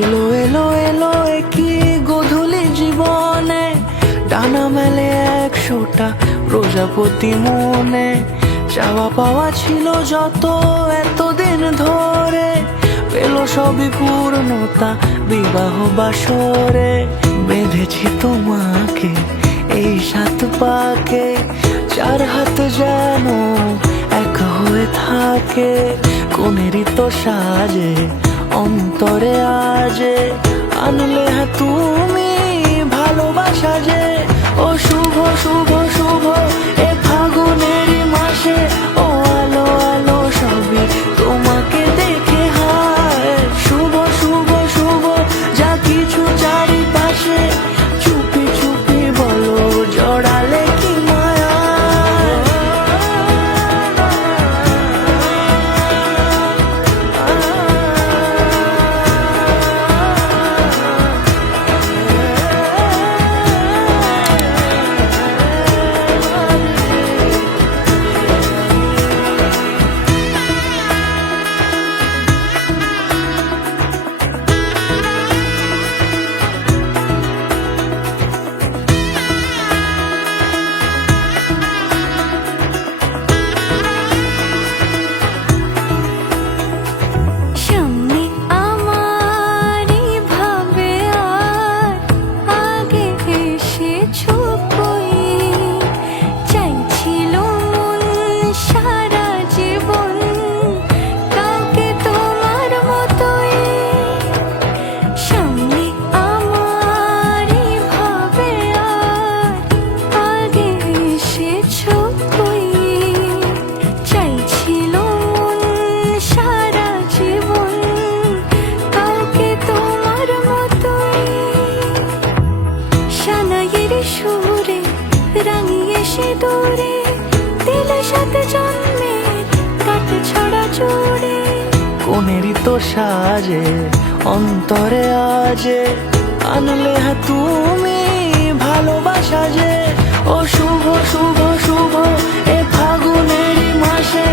এলো এলো এলো কি গধূলি জীবনে, ডানা মেলে 100টা প্রজাপতি মনে। চাওয়া পাওয়া ছিল যত এতদিন ধরে, পেল সবই পূর্ণতা বিবাহ বাসরে। বেঁধেছি তোমাকে এই 7 পাকে, 4 হাত যেন এক হয়ে থাকে। কোনেরই তো সাজে অন্তরে আজে, আনলে হ্যাঁ তুমি ভালোবাসা যে। ও শুভ শুভ শুভ এ ফাগুনেরই মাসে, ও আলো আলো সবই তোমাকে দেখে হায়। শুভ শুভ শুভ যা কিছু চারিপাশে, চুপি চুপি বলো জড়ালে কি মায়া। সুরে রাঙিয়ে সে দূরে, দিলে 7 জন্মের কাট ছড়া জোড়ে। কোনেরই তো সাজে অন্তরে আজে, আনলে হ্যাঁ তুমি ভালোবাসা যে। ও শুভ শুভ শুভ এ ফাগুনেরই মাসে,